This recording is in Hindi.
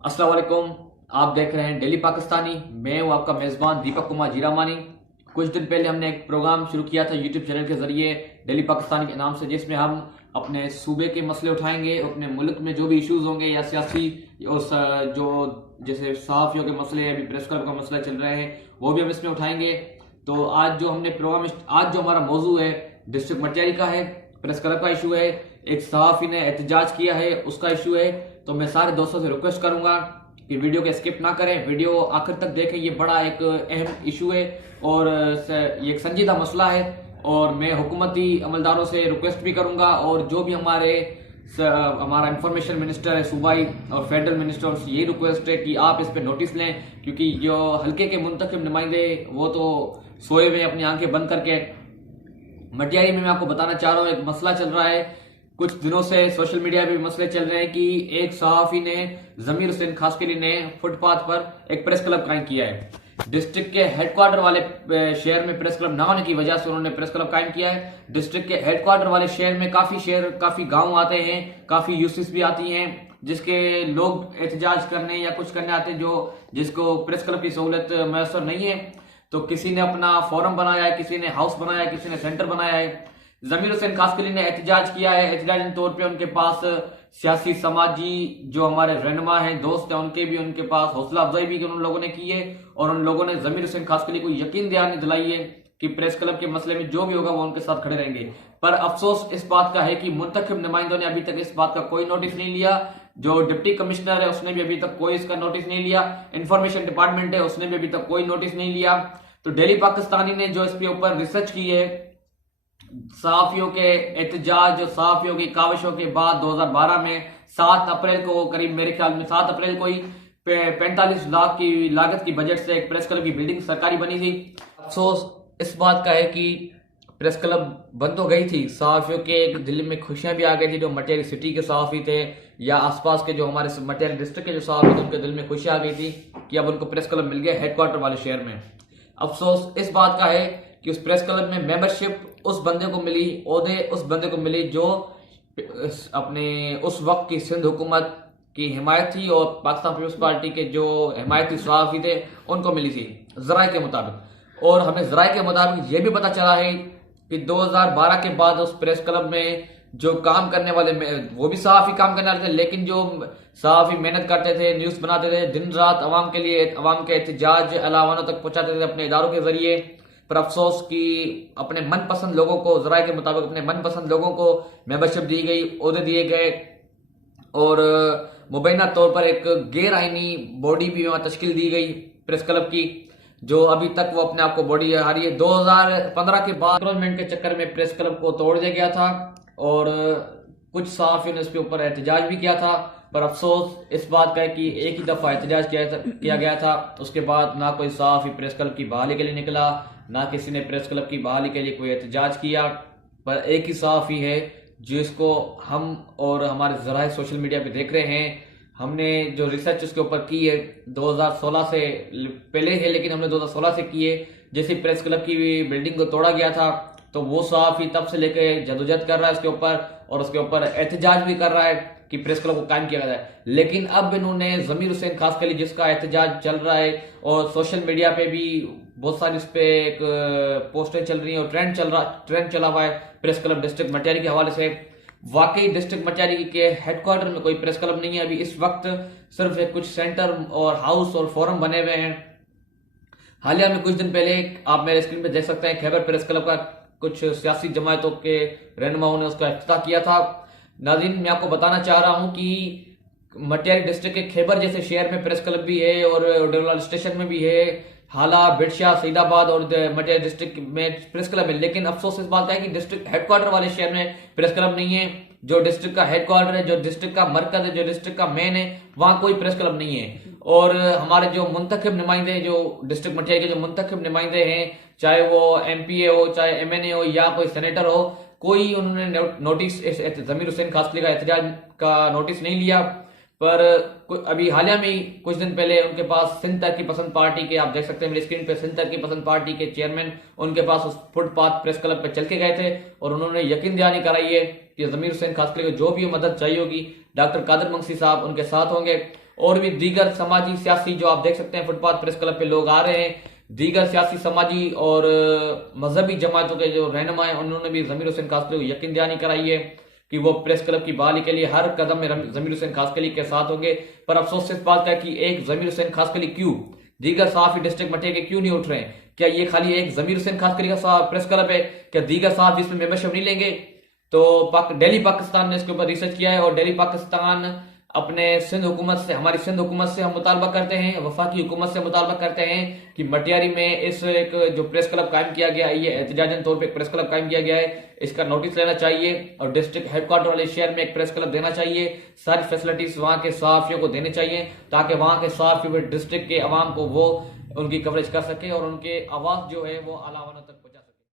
अस्सलाम वालेकुम। आप देख रहे हैं डेली पाकिस्तानी। मैं हूं आपका मेजबान दीपक कुमार जीरामानी। कुछ दिन पहले हमने एक प्रोग्राम शुरू किया था यूट्यूब चैनल के जरिए डेली पाकिस्तानी के नाम से, जिसमें हम अपने सूबे के मसले उठाएंगे, अपने मुल्क में जो भी इश्यूज होंगे या सियासी जो जैसे सहाफ़ियों के मसले, अभी प्रेस क्लब का मसला चल रहे हैं, वो भी हम इसमें उठाएंगे। तो आज जो हमने प्रोग्राम, आज जो हमारा मौजू है डिस्ट्रिक्ट मटियारी का है, प्रेस क्लब का इशू है, एक सहाफ़ी ने एहतजाज किया है उसका इशू है। तो मैं सारे दोस्तों से रिक्वेस्ट करूंगा कि वीडियो को स्किप ना करें, वीडियो आखिर तक देखें। ये बड़ा एक अहम इशू है और ये एक संजीदा मसला है। और मैं हुकूमती अमलदारों से रिक्वेस्ट भी करूंगा, और जो भी हमारा इंफॉर्मेशन मिनिस्टर है सूबाई और फेडरल मिनिस्टर से यही रिक्वेस्ट है कि आप इस पे नोटिस लें, क्योंकि जो हल्के के मुंतखब नुमाइंदे वो तो सोए हुए अपनी आंखें बंद करके। मटियारी में मैं आपको बताना चाह रहा हूँ, एक मसला चल रहा है कुछ दिनों से, सोशल मीडिया पे भी मसले चल रहे हैं कि एक सहाफी ने, जमीर हुसैन खासकली ने, फुटपाथ पर एक प्रेस क्लब कायम किया है। डिस्ट्रिक्ट के हेडक्वार्टर वाले शहर में प्रेस क्लब ना होने की वजह से उन्होंने प्रेस क्लब कायम किया है। डिस्ट्रिक्ट के हेडक्वार्टर वाले शहर में काफी गांव आते हैं, काफी यूसिस भी आती हैं, जिसके लोग एहतजाज करने या कुछ करने आते हैं, जिसको प्रेस क्लब की सहूलत मैसर नहीं है। तो किसी ने अपना फोरम बनाया है, किसी ने हाउस बनाया है, किसी ने सेंटर बनाया है। जमीर हुसैन खासकली ने एहतजाज किया है। एहतजाज के तौर पे उनके पास सियासी समाजी जो हमारे रहनुमा हैं, दोस्त हैं, उनके पास हौसला अफजाई भी उन लोगों ने की है। और उन लोगों ने जमीर हुसैन खासकली को यकीन दिलाई है कि प्रेस क्लब के मसले में जो भी होगा वो उनके साथ खड़े रहेंगे। पर अफसोस इस बात का है कि मुंतखब नुमाइंदों ने अभी तक इस बात का कोई नोटिस नहीं लिया। जो डिप्टी कमिश्नर है उसने भी अभी तक कोई इसका नोटिस नहीं लिया। इंफॉर्मेशन डिपार्टमेंट है उसने भी अभी तक कोई नोटिस नहीं लिया। तो डेली पाकिस्तानी ने जो इसके ऊपर रिसर्च की है, सहाफियों के एहतजाज, सहाफियों की काविशों के बाद 2012 में 7 अप्रैल को, करीब मेरे ख्याल में 7 अप्रैल को ही 45 लाख की लागत की बजट से एक प्रेस क्लब की बिल्डिंग सरकारी बनी थी। अफसोस इस बात का है कि प्रेस क्लब बंद तो गई थी, सहाफियों के दिल में खुशियां भी आ गई थी। जो मटियारी सिटी के सहाफी थे या आसपास के जो हमारे मटियारी डिस्ट्रिक्ट के जो सहाफी थे, उनके दिल में खुशियां आ गई थी कि अब उनको प्रेस क्लब मिल गया हेडक्वार्टर वाले शहर में। अफसोस इस बात का है कि उस प्रेस क्लब में मेंबरशिप उस बंदे को मिली, ओहदे उस बंदे को मिली जो अपने उस वक्त की सिंध हुकूमत की हिमायत थी, और पाकिस्तान पीपल्स पार्टी के जो हिमायती सहाफी थे उनको मिली थी जराए के मुताबिक। और हमें जराए के मुताबिक ये भी पता चला है कि 2012 के बाद उस प्रेस क्लब में जो काम करने वाले, वो भी सहाफी काम करने वाले थे, लेकिन जो सहाफी मेहनत करते थे, न्यूज बनाते थे, दिन रात अवाम के लिए, अवाम के एहतजाज अलावानों तक पहुंचाते थे अपने इदारों के जरिए। पर अफसोस कि अपने मनपसंद लोगों को, जराए के मुताबिक अपने मनपसंद लोगों को मेंबरशिप दी गई, ओहदे दिए गए, और मुबैना तौर पर एक गैर आईनी बॉडी भी वहां तश्कील दी गई प्रेस क्लब की, जो अभी तक वो अपने आप को बॉडी आ रही है। 2015 के बाद एनरोलमेंट के चक्कर में प्रेस क्लब को तोड़ दिया गया था, और कुछ सहाफियों ने इसके ऊपर एहतजाज भी किया था। पर अफसोस इस बात का है कि एक ही दफा एहतजाज किया गया था, उसके बाद ना कोई सहाफी प्रेस क्लब की बहाली के लिए निकला, ना किसी ने प्रेस क्लब की बहाली के लिए कोई एहतजाज किया। पर एक ही सहाफी है जिसको हम और हमारे जराए सोशल मीडिया पे देख रहे हैं। हमने जो रिसर्च उसके ऊपर की है 2016 से पहले है, लेकिन हमने 2016 से की है। जैसे प्रेस क्लब की बिल्डिंग को तोड़ा गया था, तो वो सहाफी तब से लेके जदोजहद कर रहा है उसके ऊपर, और उसके ऊपर एहतजाज भी कर रहा है कि प्रेस क्लब को कायम किया जाए। लेकिन अब इन्होंने जमीर हुसैन खासकली, जिसका एहतजाज चल रहा है और सोशल मीडिया पे भी बहुत सारी इस पे एक पोस्टें चल रही हैं और ट्रेंड चला हुआ है प्रेस क्लब डिस्ट्रिक्ट मटियारी के हवाले से। वाकई डिस्ट्रिक्ट मटियारी के हेडक्वार्टर में कोई प्रेस क्लब नहीं है अभी इस वक्त, सिर्फ कुछ सेंटर और हाउस और फोरम बने हुए हैं। हालिया में कुछ दिन पहले आप मेरे स्क्रीन पे देख सकते हैं, खैबर प्रेस क्लब का कुछ सियासी जमातों के रहनुमाओं ने उसका इफ्तिताह किया था। नाज़रीन, मैं आपको बताना चाह रहा हूं कि मटियारी डिस्ट्रिक्ट के खैबर जैसे शहर में प्रेस क्लब भी है, और डेवलाल स्टेशन में भी है, हाला, बिरशाह, सईदाबाद और मटियारी डिस्ट्रिक्ट में प्रेस क्लब है। लेकिन अफसोस इस बात का है कि डिस्ट्रिक्ट हेडक्वार्टर वाले शहर में प्रेस क्लब नहीं है। जो डिस्ट्रिक्ट का हेडक्वार्टर है, जो डिस्ट्रिक्ट का मरकज है, जो डिस्ट्रिक्ट का मेन है, वहां कोई प्रेस क्लब नहीं है। और हमारे जो मुंतखब नुमाइंदे, जो डिस्ट्रिक्ट मटियारी के जो मुंतखब नुमाइंदे हैं, चाहे वो एमपीए हो, चाहे एमएनए हो, या कोई सेनेटर हो, कोई उन्होंने नोटिस जमीर हुसैन खासकली का एहतजाज का नोटिस नहीं लिया। पर अभी हालिया में ही कुछ दिन पहले उनके पास सिंध तरक्की पसंद पार्टी के, आप देख सकते हैं मेरी स्क्रीन पे, सिंध तरक्की पसंद पार्टी के चेयरमैन उनके पास उस फुटपाथ प्रेस क्लब पे चल के गए थे, और उन्होंने यकीन दहानी कराई है कि जमीर हुसैन खासकली को जो भी मदद चाहिए होगी, डॉक्टर कादर मंगसी साहब उनके साथ होंगे। और भी दीगर समाजी सियासी जो आप देख सकते हैं फुटपाथ प्रेस क्लब पे लोग आ रहे हैं। दीगर सियासी समाजी और मजहबी जमातों के जो रहनुमा हैं उन्होंने भी जमीर हुसैन कासकली को यकीन दहानी कराई है कि वो प्रेस क्लब की बहाली के लिए हर कदम में जमीर हुसैन कासकली के साथ होंगे। पर अफसोस इस बात का कि एक जमीर हुसैन कासकली क्यों, दीगर सहाफी डिस्ट्रिक्ट मटे के क्यों नहीं उठ रहे हैं? क्या ये खाली एक जमीर हुसैन कासकली का प्रेस क्लब है? क्या दीगर साहब इसमें मेंबरशिप नहीं लेंगे? तो दिल्ली पाकिस्तान ने इसके ऊपर रिसर्च किया है और दिल्ली पाकिस्तान अपने सिंध हुकूमत से, हमारी सिंध हुकूमत से हम मुतालबा करते हैं, वफाकी हुकूमत से मुतालबा करते हैं कि मटियारी में इस एक जो प्रेस क्लब कायम किया गया है, ये एहतजाजन तौर पे एक प्रेस क्लब कायम किया गया है, इसका नोटिस लेना चाहिए और डिस्ट्रिक्ट हेडक्वार्टर वाले शहर में एक प्रेस क्लब देना चाहिए। सारी फैसिलिटीज वहां के सहाफियों को देनी चाहिए ताकि वहां के सहाफी डिस्ट्रिक्ट के अवाम को वो उनकी कवरेज कर सके और उनके आवाज जो है वो आला तक